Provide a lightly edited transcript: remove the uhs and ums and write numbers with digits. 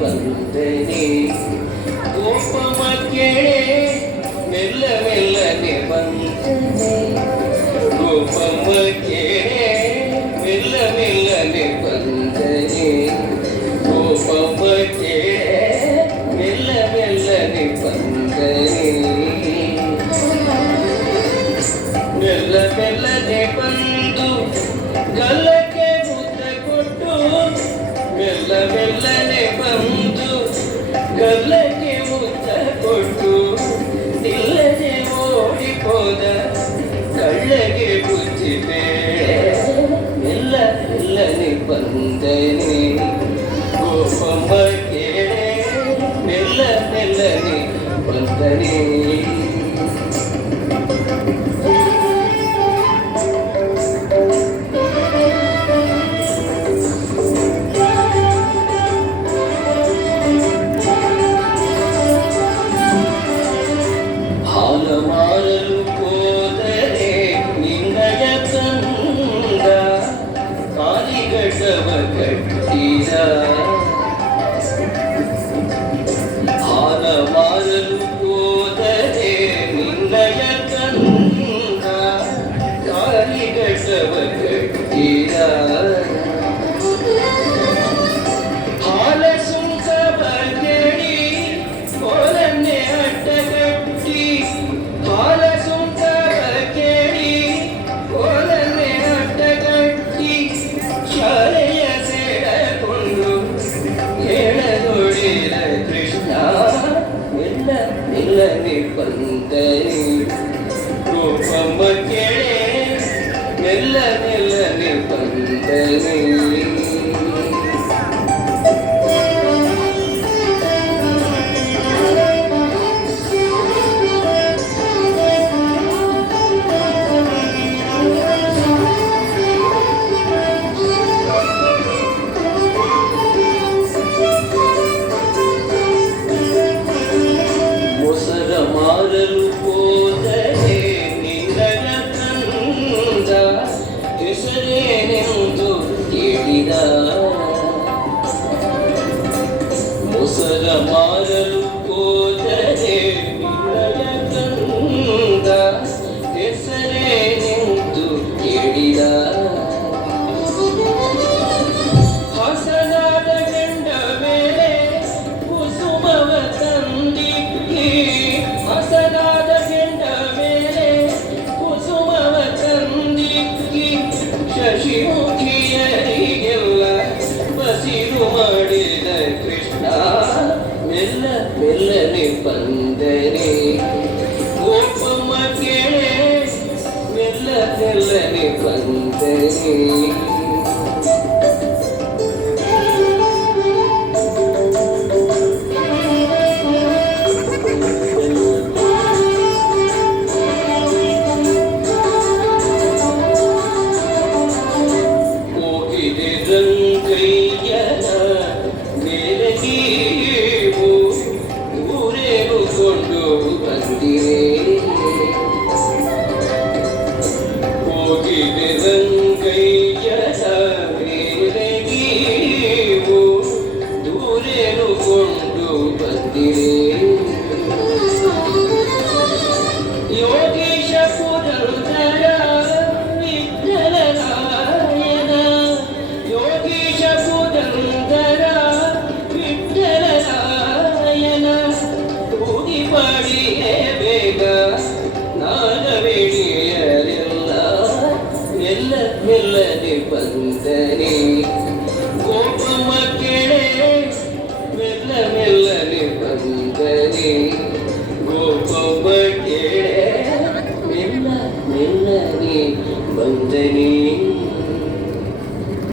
ಬಂದನೆ ಕೋಪಮ ಕೇಳೆ ಮೆಲ್ಲ ಮೆಲ್ಲನೆ ಬಂದನೆ ಕೋಪಮ ಕೇಳೆ ಮೆಲ್ಲ ಮೆಲ್ಲನೆ ಬಂದನೆ ಕೋಪಮ ಕೇಳೆ ಮೆಲ್ಲ ಮೆಲ್ಲನೆ ಬಂದನೆ ಮೆಲ್ಲ ಮೆಲ್ಲನೆ ಬಂದು ಗಲ್ಲಕ್ಕೆ ಮುದ್ದ ಕೊಟ್ಟು ಮೆಲ್ಲ ಮೆಲ್ಲನೆ ಬಂದು ಗಲ್ಲಕ್ಕೆ ಮುದ್ದ ಕೊಟ್ಟು ನಿಲ್ಲದೆ ಓಡಿపోದ ಕಳ್ಳಗೆ ಬುದ್ಧಿ ಬೇಳೆ ಮೆಲ್ಲ ಮೆಲ್ಲನೆ ಬಂದನೆ ಕೋಪಮ್ಮ ಕೇಳೆ ಮೆಲ್ಲ ಮೆಲ್ಲನೆ ಬಂದನೆ ಮಾರಲು ಹೋದರೆ ನಿನ್ನಯ ತಂದ ಕಾಲಿಗಡವ ಕಟ್ಟಿದ ಹಾಲ ಮಾರಲು ಹೋದರೆ ನಿನ್ನಯ ತಂದ ಕಾಲಿಗಡವ ಕಟ್ಟಿದ ಹಾಲ ಸುಂಕ ಬಗೆಡಿ ಕೋಲನ್ನೇ ಅಡ್ಡಗಟ್ಟಿ ಹಾಲ ಸುಂಕ ಕೇಳಿ ಕೋಲನ್ನೇ ಅಡ್ಡಗಟ್ಟಿ ಶಾಲೆಯ ಸೇರಕೊಂಡು ಹೇಳದೊಡಿದ ಕೃಷ್ಣ ಮೆಲ್ಲ ಮೆಲ್ಲನೆ ಬಂದನೆ ಕೋಪಮ್ಮ ಕೇಳೆ ಮೆಲ್ಲ ಮೆಲ್ಲನೆ ಬಂದನೆ ಮಾರಲು ಹೋದರೆ ನಿನ್ನಯ ತಂದ ಹೆಸರೇನೆಂದು ಕೇಳಿದ ಮೊಸರ ಮಾರಲು ಹೋದರೆ ನಿನ್ನಯ ತಂದ ಹೆಸರೇನೆಂದು ಕೇಳಿದ ಹಸನಾದ ಗಂಡ ಮೇಲೆ ಕುಸುಮವ ತಂದಿಕ್ಕಿ ಹಸನಾದ ಗಂಡ ಮೇಲೆ ಕುಸುಮವ ತಂದಿಕ್ಕಿ ಶಶಿಮುಖಿಯರಿಗೆಲ್ಲ ಬಸಿರು ಮಾಡಿದ ಕೃಷ್ಣ ಮೆಲ್ಲ ಮೆಲ್ಲನೆ ಬಂದನೆ ಕೋಪಮ್ಮ ಕೇಳೆ ಮೆಲ್ಲ ಮೆಲ್ಲನೆ ಬಂದನೆ ರಂಗಯ್ಯನ ಮೇಲೆ ನೀವು ಊರೇರಿಕೊಂಡು ಬಂದಿರೆ ಹೋಗಿದೆ ರಂಗಯ್ಯನ ಮೇಲೆ ನೀವು ದೂರೇರಿಕೊಂಡು ಬಂದಿರೆ ಯೋಗೀಶ ಪುರಂದರ ವಿಠಲರಾಯನ ಯೋಗೀಶ ಪುರಂದರ